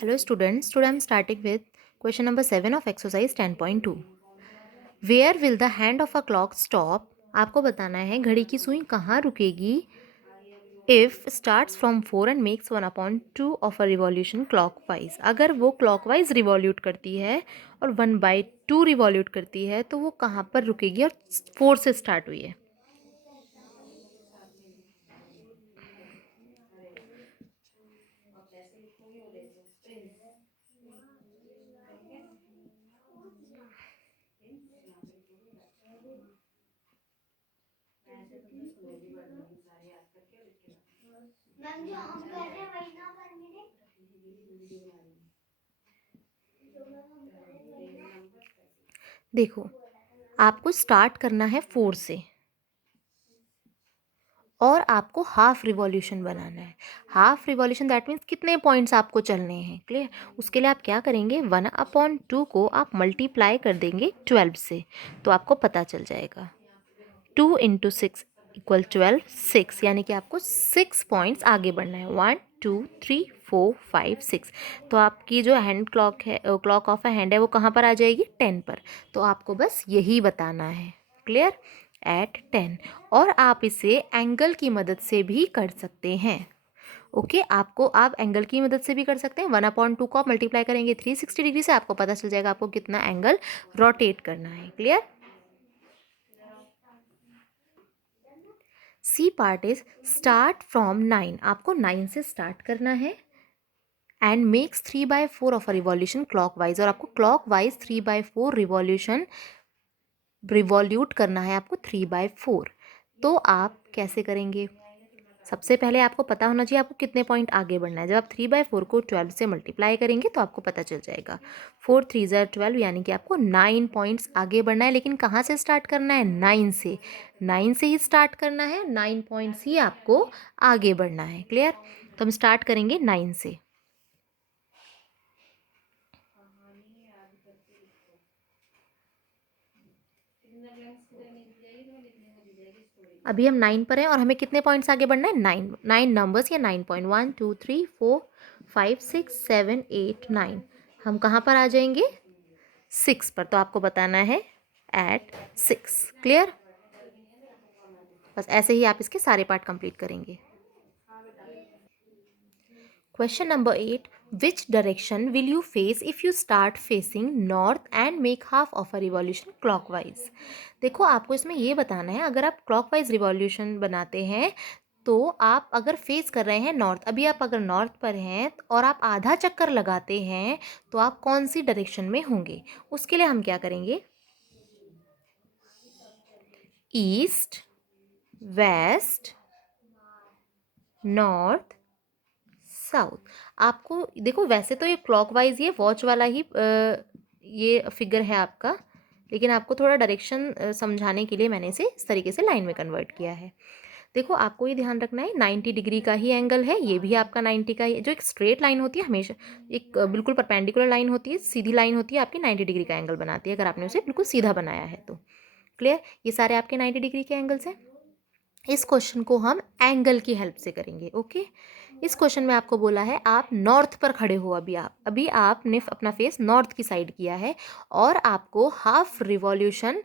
Hello students, today I am starting with question number 7 of exercise 10.2. Where will the hand of a clock stop? आपको बताना है घड़ी की सुई कहाँ रुकेगी if starts from 4 and makes 1/2 of a revolution clockwise. अगर वो clockwise revolute करती है और 1/2 revolute करती है तो वो कहाँ पर रुकेगी और 4 से स्टार्ट हुई है. मैम जो हम कर रहे हैं वही ना पर मेरे देखो आपको स्टार्ट करना है 4 से और आपको हाफ रिवॉल्यूशन बनाना है. हाफ रिवॉल्यूशन दैट मीन्स कितने पॉइंट्स आपको चलने हैं. क्लियर. उसके लिए आप क्या करेंगे 1/2 को आप मल्टीप्लाई कर देंगे 12 से तो आपको पता चल जाएगा 2 इंटू 6 इक्वल 12 6 यानी कि आपको 6 पॉइंट्स आगे बढ़ना है 1 2 3 4 5 6. तो आपकी जो हैंड क्लॉक है क्लॉक ऑफ अ हैंड है वो कहाँ पर आ जाएगी 10 पर. तो आपको बस यही बताना है. क्लियर. एट 10. और आप इसे एंगल की मदद से भी कर सकते हैं. ओके आपको आप एंगल की मदद से भी कर सकते हैं. 1/2 को आप मल्टीप्लाई करेंगे 360 डिग्री से आपको पता चल जाएगा आपको कितना एंगल रोटेट करना है. Clear. C part is start from 9. आपको 9 से स्टार्ट करना है and makes 3/4 of a revolution clockwise. और आपको क्लॉकवाइज 3/4 रिवॉल्यूशन रिवॉल्यूट करना है आपको 3/4. तो आप कैसे करेंगे. सबसे पहले आपको पता होना चाहिए आपको कितने पॉइंट आगे बढ़ना है. जब आप 3/4 को 12 से मल्टीप्लाई करेंगे तो आपको पता चल जाएगा 4 3 12 यानी कि आपको 9 पॉइंट्स आगे बढ़ना है. लेकिन कहाँ से स्टार्ट करना है 9 से. 9 से ही स्टार्ट करना है. 9 पॉइंट्स ही आपको आगे बढ़ना है. क्लियर. तो हम स्टार्ट करेंगे 9 से. अभी हम 9 पर हैं और हमें कितने पॉइंट्स आगे बढ़ना है 9 नंबर्स या 9 पॉइंट 1 2 3 4 5 6 7 8 9. हम कहाँ पर आ जाएंगे 6 पर. तो आपको बताना है एट 6. क्लियर. बस ऐसे ही आप इसके सारे पार्ट कंप्लीट करेंगे. Question number 8. Which direction will you face if you start facing north and make half of a revolution clockwise. देखो आपको इसमें ये बताना है अगर आप क्लॉकवाइज रिवॉल्यूशन बनाते हैं तो आप अगर फेस कर रहे हैं नॉर्थ. अभी आप अगर नॉर्थ पर हैं और आप आधा चक्कर लगाते हैं तो आप कौन सी डायरेक्शन में होंगे. उसके लिए हम क्या करेंगे ईस्ट वेस्ट नॉर्थ साउथ. आपको देखो वैसे तो ये क्लॉकवाइज ये वॉच वाला ही ये फिगर है आपका. लेकिन आपको थोड़ा डायरेक्शन समझाने के लिए मैंने इसे इस तरीके से लाइन में कन्वर्ट किया है. देखो आपको ये ध्यान रखना है 90 डिग्री का ही एंगल है. ये भी आपका 90 का ही. जो एक स्ट्रेट लाइन होती है हमेशा एक बिल्कुल परपेंडिकुलर लाइन होती है सीधी लाइन होती है आपकी 90 डिग्री का एंगल बनाती है अगर आपने उसे बिल्कुल सीधा बनाया है तो. क्लियर. ये सारे आपके 90 डिग्री के एंगल्स हैं. इस क्वेश्चन को हम एंगल की हेल्प से करेंगे. ओके. इस क्वेश्चन में आपको बोला है आप नॉर्थ पर खड़े हो. अभी आपने अपना फेस नॉर्थ की साइड किया है और आपको हाफ रिवॉल्यूशन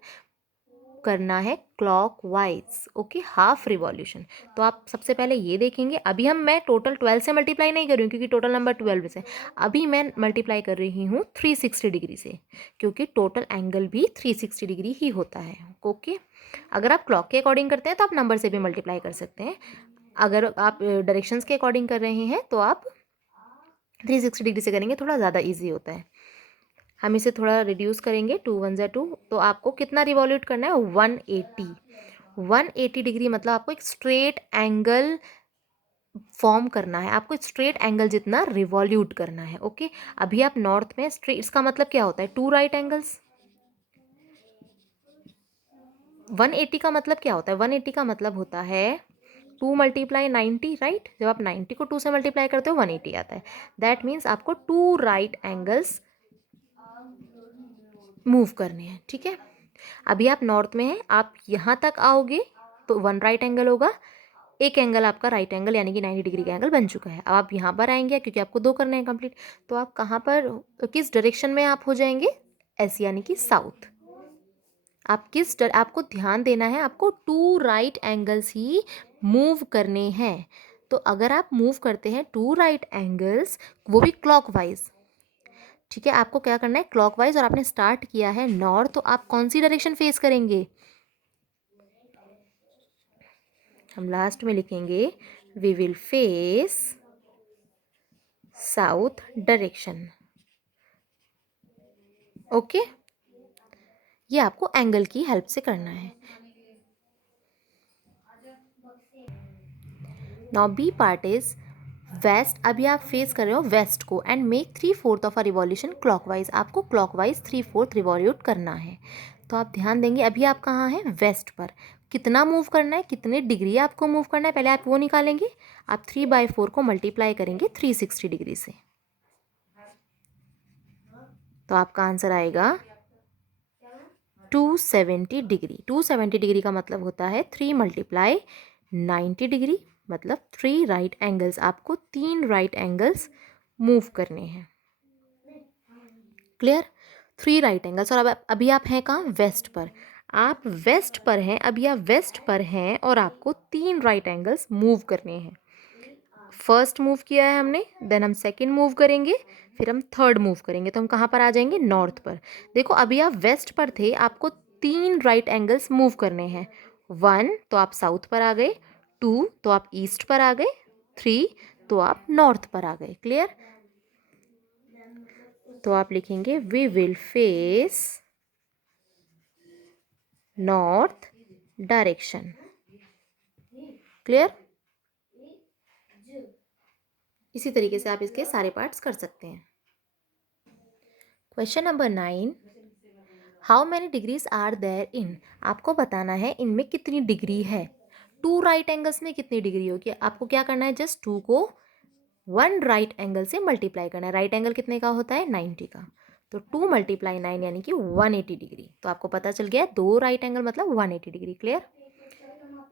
करना है क्लॉकवाइज. Okay half revolution. तो आप सबसे पहले ये देखेंगे अभी मैं टोटल 12 से मल्टीप्लाई नहीं कर रही हूँ क्योंकि टोटल नंबर 12 से. अभी मैं मल्टीप्लाई कर रही हूँ 360 डिग्री से क्योंकि टोटल एंगल भी 360 डिग्री ही होता है. ओके. अगर आप क्लॉक के अकॉर्डिंग करते हैं तो आप नंबर से भी मल्टीप्लाई कर सकते हैं. अगर आप डायरेक्शंस के अकॉर्डिंग कर रहे हैं तो आप 360 डिग्री से करेंगे थोड़ा ज़्यादा ईजी होता है. हम इसे थोड़ा रिड्यूस करेंगे 2 1 2. तो आपको कितना रिवॉल्यूट करना है 180. 180 डिग्री मतलब आपको एक स्ट्रेट एंगल फॉर्म करना है. आपको स्ट्रेट एंगल जितना रिवॉल्यूट करना है. ओके. अभी आप नॉर्थ में स्ट्रेट इसका मतलब क्या होता है 2 राइट एंगल्स. 180 का मतलब क्या होता है 180 का मतलब होता है 2 मल्टीप्लाई 90 राइट. जब आप 90 को 2 से मल्टीप्लाई करते हो 180 आता है. दैट मीन्स आपको 2 राइट एंगल्स मूव करने हैं. ठीक है. अभी आप नॉर्थ में हैं आप यहाँ तक आओगे तो 1 राइट एंगल होगा. एक एंगल आपका राइट एंगल यानी कि 90 डिग्री का एंगल बन चुका है। अब आप यहाँ पर आएंगे क्योंकि आपको 2 करने हैं कंप्लीट, तो आप कहाँ पर, किस डायरेक्शन में आप हो जाएंगे, ऐसे यानी कि साउथ। आपको ध्यान देना है, आपको 2 राइट एंगल्स ही मूव करने हैं। तो अगर आप मूव करते हैं 2 राइट एंगल्स, वो भी क्लॉकवाइज, ठीक है, आपको क्या करना है क्लॉकवाइज, और आपने स्टार्ट किया है नॉर्थ, तो आप कौन सी डायरेक्शन फेस करेंगे, हम लास्ट में लिखेंगे we will face south direction. Okay, ये आपको एंगल की हेल्प से करना है। Now B part is west. अभी आप फेस कर रहे हो वेस्ट को, and make 3/4 of a revolution clockwise. आपको क्लॉकवाइज 3/4 रिवॉल्यूट करना है। तो आप ध्यान देंगे, अभी आप कहाँ हैं, वेस्ट पर। कितना मूव करना है, कितने डिग्री आपको मूव करना है, पहले आप वो निकालेंगे। आप 3/4 को मल्टीप्लाई करेंगे 360 डिग्री से, तो आपका आंसर आएगा 270 डिग्री। 270 डिग्री का मतलब होता है 3 × 90 डिग्री, मतलब 3 राइट एंगल्स। आपको 3 राइट एंगल्स मूव करने हैं। Clear, 3 right angles. और अब अभी आप हैं कहाँ, वेस्ट पर। आप वेस्ट पर हैं, अभी आप वेस्ट पर हैं और आपको 3 राइट एंगल्स मूव करने हैं। फर्स्ट मूव किया है हमने, देन हम सेकंड मूव करेंगे, फिर हम थर्ड मूव करेंगे, तो हम कहाँ पर आ जाएंगे, नॉर्थ पर। देखो अभी आप वेस्ट पर थे, आपको 3 राइट एंगल्स मूव करने हैं। 1 तो आप साउथ पर आ गए, 2 तो आप ईस्ट पर आ गए, 3 तो आप नॉर्थ पर आ गए। क्लियर, तो आप लिखेंगे we will face north direction. Clear, इसी तरीके से आप इसके सारे पार्ट्स कर सकते हैं। Question number 9, how many degrees are there in. आपको बताना है इनमें कितनी डिग्री है। 2 राइट एंगल्स में कितनी डिग्री होगी, आपको क्या करना है, जस्ट 2 को 1 राइट एंगल से मल्टीप्लाई करना है। राइट एंगल कितने का होता है, 90 का, तो 2 × 9 यानी कि 180 डिग्री। तो आपको पता चल गया 2 राइट एंगल मतलब 180 degree. Clear,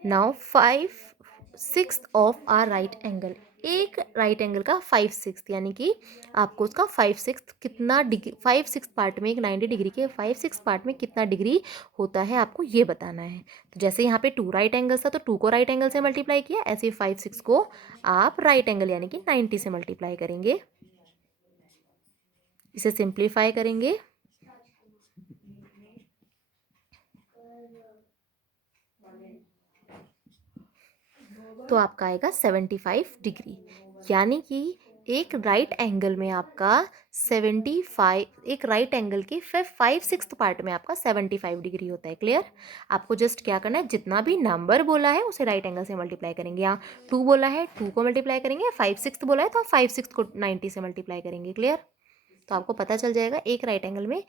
now 5/6 of are right angle. एक राइट एंगल का 5/6 यानी कि आपको उसका 5/6 कितना डिग्री, 5/6 पार्ट में, एक 90 डिग्री के 5/6 पार्ट में कितना डिग्री होता है, आपको ये बताना है। तो जैसे यहाँ पे 2 राइट एंगल्स था, तो 2 को राइट एंगल से मल्टीप्लाई किया, ऐसे 5/6 को आप राइट एंगल यानी कि 90 से मल्टीप्लाई करेंगे। इसे सिंप्लीफाई करेंगे, तो आपका आएगा 75 डिग्री। यानी कि एक राइट एंगल में आपका 75, एक राइट एंगल के 5/6 पार्ट में आपका 75 डिग्री होता है। क्लियर, आपको जस्ट क्या करना है, जितना भी नंबर बोला है उसे राइट एंगल से मल्टीप्लाई करेंगे। यहाँ 2 बोला है, 2 को मल्टीप्लाई करेंगे, 5/6 बोला है तो आप 5/6 को 90 से मल्टीप्लाई करेंगे। क्लियर, तो आपको पता चल जाएगा एक राइट एंगल में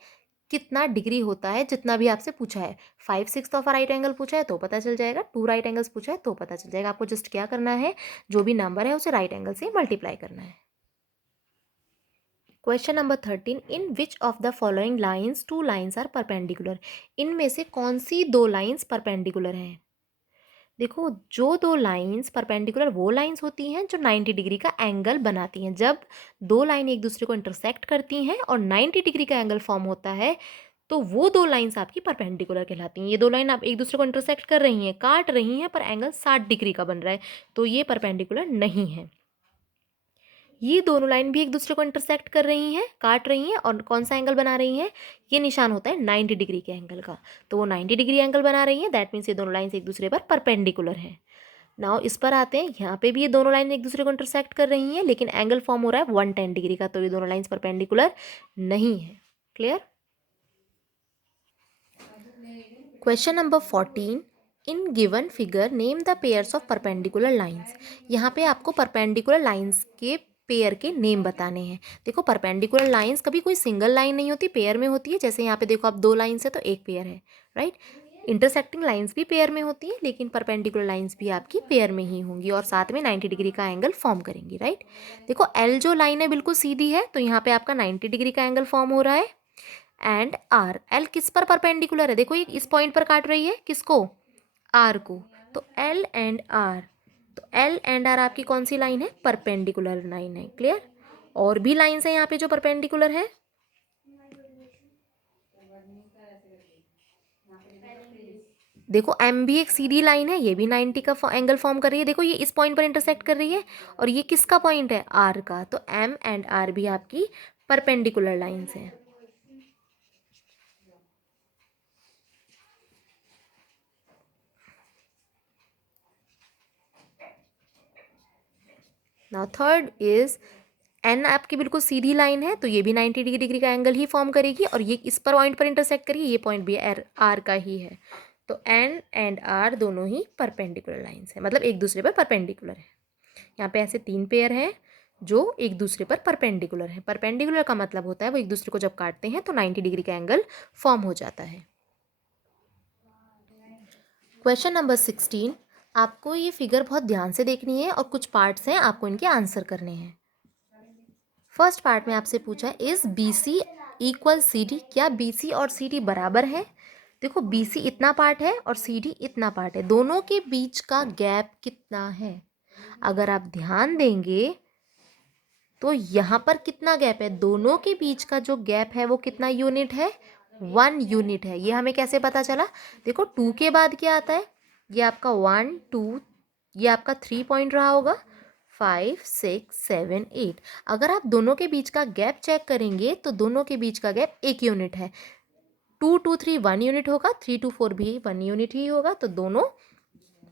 कितना डिग्री होता है, जितना भी आपसे पूछा है। 5/6 ऑफ राइट एंगल पूछा है तो पता चल जाएगा, 2 राइट एंगल्स पूछा है तो पता चल जाएगा। आपको जस्ट क्या करना है, जो भी नंबर है उसे राइट एंगल से मल्टीप्लाई करना है। Question number 13, in which of the following lines 2 lines are perpendicular. इनमें से कौन सी 2 लाइन्स परपेंडिकुलर हैं। देखो जो 2 लाइन्स परपेंडिकुलर वो लाइन्स होती हैं जो 90 डिग्री का एंगल बनाती हैं। जब 2 लाइन एक दूसरे को इंटरसेक्ट करती हैं और 90 डिग्री का एंगल फॉर्म होता है, तो वो 2 लाइन्स आपकी परपेंडिकुलर कहलाती हैं। ये 2 लाइन आप एक दूसरे को इंटरसेक्ट कर रही हैं, काट रही हैं, पर एंगल 60 डिग्री का बन रहा है, तो ये परपेंडिकुलर नहीं है। ये दोनों लाइन भी एक दूसरे को इंटरसेक्ट कर रही हैं, काट रही हैं, और कौन सा एंगल बना रही हैं, ये निशान होता है 90 डिग्री के एंगल का, तो वो 90 डिग्री एंगल बना रही हैं। दैट मीन्स ये दोनों लाइन्स एक दूसरे पर परपेंडिकुलर हैं। नाउ इस पर आते हैं, यहाँ पे भी ये दोनों लाइन एक दूसरे को इंटरसेक्ट कर रही हैं, लेकिन एंगल फॉर्म हो रहा है 110 डिग्री का, तो ये दोनों लाइन्स परपेंडिकुलर नहीं है। Clear, question number 14, in given figure name the pairs of perpendicular lines. यहाँ पे आपको परपेंडिकुलर लाइन्स के पेयर के नेम बताने हैं। देखो परपेंडिकुलर लाइन्स कभी कोई सिंगल लाइन नहीं होती, पेयर में होती है। जैसे यहाँ पे देखो आप 2 लाइन्स है तो एक पेयर है, राइट। इंटरसेक्टिंग लाइन्स भी पेयर में होती है, लेकिन परपेंडिकुलर लाइन्स भी आपकी पेयर में ही होंगी और साथ में 90 डिग्री का एंगल फॉर्म करेंगी, राइट। देखो एल जो लाइन है बिल्कुल सीधी है, तो यहाँ पे आपका 90 डिग्री का एंगल फॉर्म हो रहा है। एंड आर, एल किस पर परपेंडिकुलर है, देखो ये इस पॉइंट पर काट रही है, किसको, आर को, तो L and R L and R आपकी कौन सी लाइन है? परपेंडिकुलर लाइन है। क्लियर? और भी लाइन्स हैं यहाँ पे जो परपेंडिकुलर है। देखो एम भी एक सीधी लाइन है, ये भी 90 का एंगल फॉर्म कर रही है। देखो ये इस पॉइंट पर इंटरसेक्ट कर रही है और ये किसका पॉइंट है? आर का। तो एम एंड आर भी आपकी परपेंडिकुलर लाइन्स हैं। नाउ थर्ड इज एन आपकी बिल्कुल सीधी लाइन है, तो ये भी 90 डिग्री का एंगल ही फॉर्म करेगी और ये इस पॉइंट पर इंटरसेक्ट करेगी, ये पॉइंट भी आर का ही है। तो एन एंड आर दोनों ही परपेंडिकुलर लाइन्स हैं, मतलब एक दूसरे पर परपेंडिकुलर है। यहाँ पे ऐसे 3 पेयर हैं जो एक दूसरे पर परपेंडिकुलर है। परपेंडिकुलर का मतलब होता है वो एक दूसरे को जब काटते हैं तो 90 डिग्री का एंगल फॉर्म हो जाता है। क्वेश्चन नंबर 16, आपको ये फिगर बहुत ध्यान से देखनी है और कुछ पार्ट्स हैं, आपको इनके आंसर करने हैं। फर्स्ट पार्ट में आपसे पूछा है is B C equal C D, क्या बी सी और सी डी बराबर है? देखो बी सी इतना पार्ट है और सी डी इतना पार्ट है, दोनों के बीच का गैप कितना है? अगर आप ध्यान देंगे तो यहाँ पर कितना गैप है? दोनों के बीच का जो गैप है वो कितना यूनिट है? 1 यूनिट है। ये हमें कैसे पता चला? देखो 2 के बाद क्या आता है? ये आपका 1 2, ये आपका 3 पॉइंट रहा होगा, 5 6 7 8। अगर आप दोनों के बीच का गैप चेक करेंगे तो दोनों के बीच का गैप 1 यूनिट है। 2 2 3 1 यूनिट होगा, 3 2 4 भी 1 यूनिट ही होगा, तो दोनों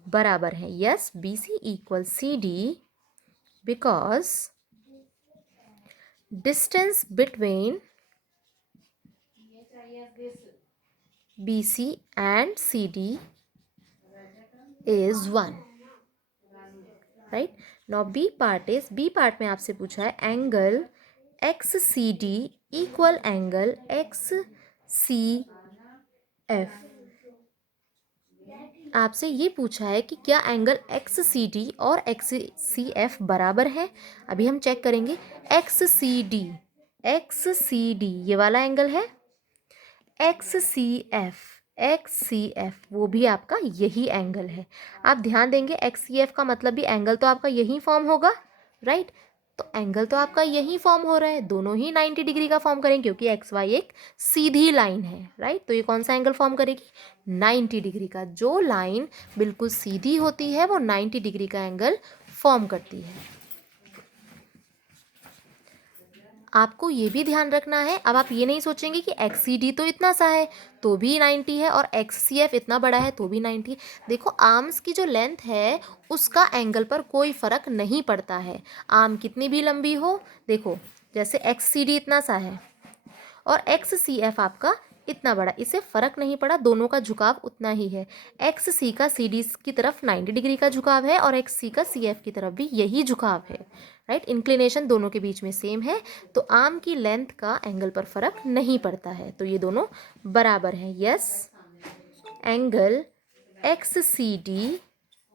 बराबर हैं। Yes, B C equal C D because distance between BC and CD is 1, right? Now B part में आपसे पूछा है angle XCD equal angle XCF। आपसे ये पूछा है कि क्या एंगल XCD और XCF बराबर है। अभी हम चेक करेंगे। XCD ये वाला एंगल है, XCF वो भी आपका यही एंगल है। आप ध्यान देंगे XCF का मतलब भी एंगल तो आपका यही फॉर्म होगा, राइट? तो एंगल तो आपका यही फॉर्म हो रहा है, दोनों ही 90 डिग्री का फॉर्म करेंगे क्योंकि XY एक सीधी लाइन है, राइट? तो ये कौन सा एंगल फॉर्म करेगी? 90 डिग्री का। जो लाइन बिल्कुल सीधी होती है वो 90 डिग्री का एंगल फॉर्म करती है। आपको ये भी ध्यान रखना है, अब आप ये नहीं सोचेंगे कि XCD तो इतना सा है तो भी 90 है और XCF इतना बड़ा है तो भी 90। देखो आर्म्स की जो लेंथ है उसका एंगल पर कोई फ़र्क नहीं पड़ता है। आर्म कितनी भी लंबी हो, देखो जैसे XCD इतना सा है और XCF आपका इतना बड़ा, इससे फ़र्क नहीं पड़ा, दोनों का झुकाव उतना ही है। XC का CD की तरफ 90 डिग्री का झुकाव है और XC का CF की तरफ भी यही झुकाव है, राइट? इंक्लिनेशन दोनों के बीच में सेम है, तो आर्म की लेंथ का एंगल पर फ़र्क नहीं पड़ता है, तो ये दोनों बराबर हैं। Yes, angle XCD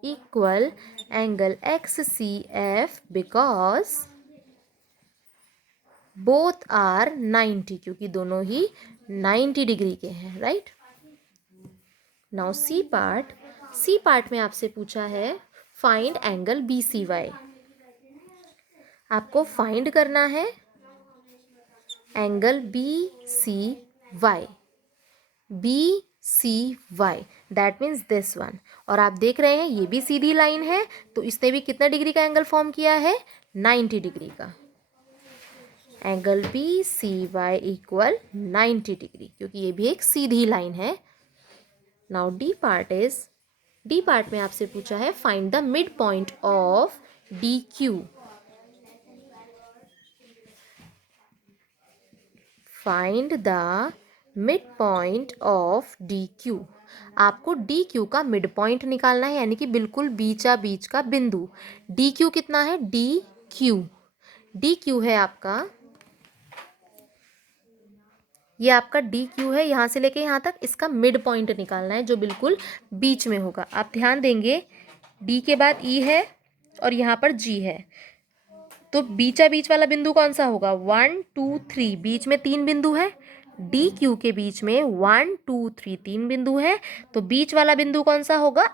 equal angle XCF because both are 90, क्योंकि दोनों ही 90 डिग्री के हैं, राइट? नाउ सी पार्ट में आपसे पूछा है फाइंड एंगल BCY। आपको फाइंड करना है angle BCY, that means this one. और आप देख रहे हैं ये भी सीधी लाइन है, तो इसने भी कितना डिग्री का एंगल फॉर्म किया है? 90 डिग्री का। एंगल BCY इक्वल 90 डिग्री, क्योंकि ये भी एक सीधी लाइन है। नाउ डी पार्ट में आपसे पूछा है find the mid point of DQ। Find the mid point of DQ। आपको DQ का मिड पॉइंट निकालना है, यानी कि बिल्कुल बीचा बीच का बिंदु। DQ कितना है? DQ है आपका, ये आपका DQ है, यहाँ से लेके यहाँ तक इसका मिड पॉइंट निकालना है जो बिल्कुल बीच में होगा। आप ध्यान देंगे D के बाद E है और यहाँ पर G है, तो बीचा बीच वाला बिंदु कौन सा होगा? 1 2 3, बीच में 3 बिंदु है। DQ के बीच में 1 2 3 3 बिंदु है, तो बीच वाला बिंदु कौन सा होगा?